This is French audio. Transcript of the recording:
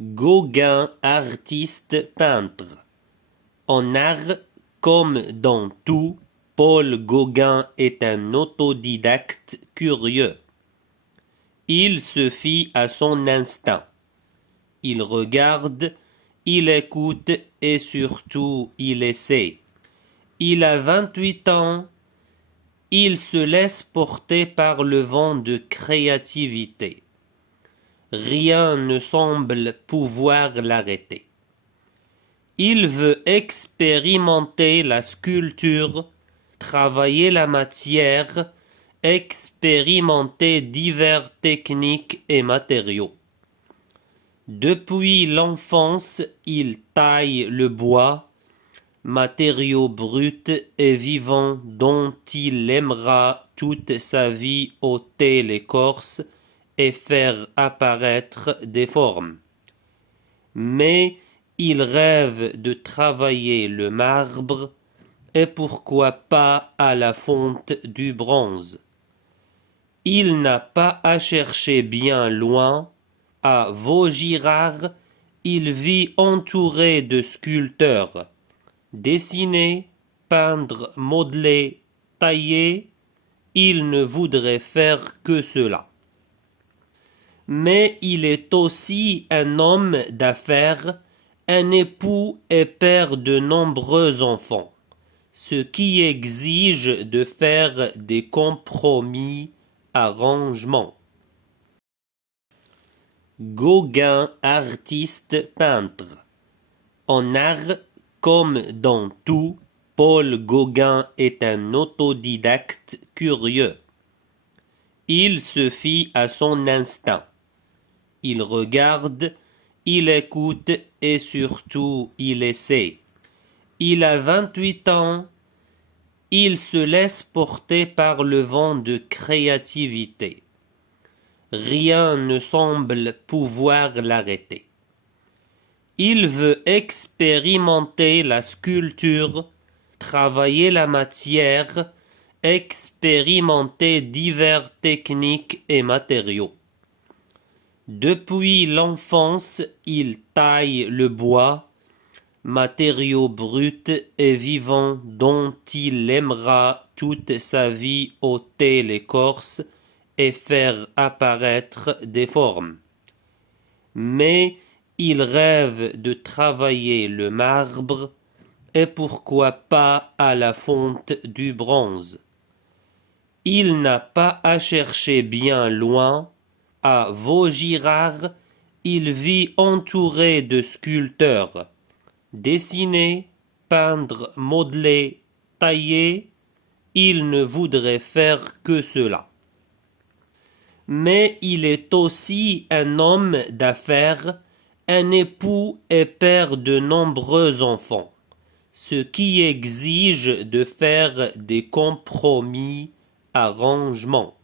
Gauguin, artiste peintre. En art, comme dans tout, Paul Gauguin est un autodidacte curieux. Il se fie à son instinct. Il regarde, il écoute et surtout il essaie. Il a 28 ans. Il se laisse porter par le vent de créativité. Rien ne semble pouvoir l'arrêter. Il veut expérimenter la sculpture, travailler la matière, expérimenter divers techniques et matériaux. Depuis l'enfance, il taille le bois, matériau brut et vivant dont il aimera toute sa vie ôter l'écorce et faire apparaître des formes. Mais il rêve de travailler le marbre et pourquoi pas à la fonte du bronze. Il n'a pas à chercher bien loin. À Vaugirard, il vit entouré de sculpteurs. Dessiner, peindre, modeler, tailler, il ne voudrait faire que cela. Mais il est aussi un homme d'affaires, un époux et père de nombreux enfants, ce qui exige de faire des compromis, arrangements. Gauguin, artiste peintre. En art, comme dans tout, Paul Gauguin est un autodidacte curieux. Il se fie à son instinct. Il regarde, il écoute et surtout il essaie. Il a 28 ans. Il se laisse porter par le vent de créativité. Rien ne semble pouvoir l'arrêter. Il veut expérimenter la sculpture, travailler la matière, expérimenter divers techniques et matériaux. Depuis l'enfance, il taille le bois, matériau brut et vivant dont il aimera toute sa vie ôter l'écorce et faire apparaître des formes. Mais il rêve de travailler le marbre et pourquoi pas à la fonte du bronze. Il n'a pas à chercher bien loin. À Vaugirard, il vit entouré de sculpteurs. Dessiner, peindre, modeler, tailler, il ne voudrait faire que cela. Mais il est aussi un homme d'affaires, un époux et père de nombreux enfants, ce qui exige de faire des compromis, arrangements.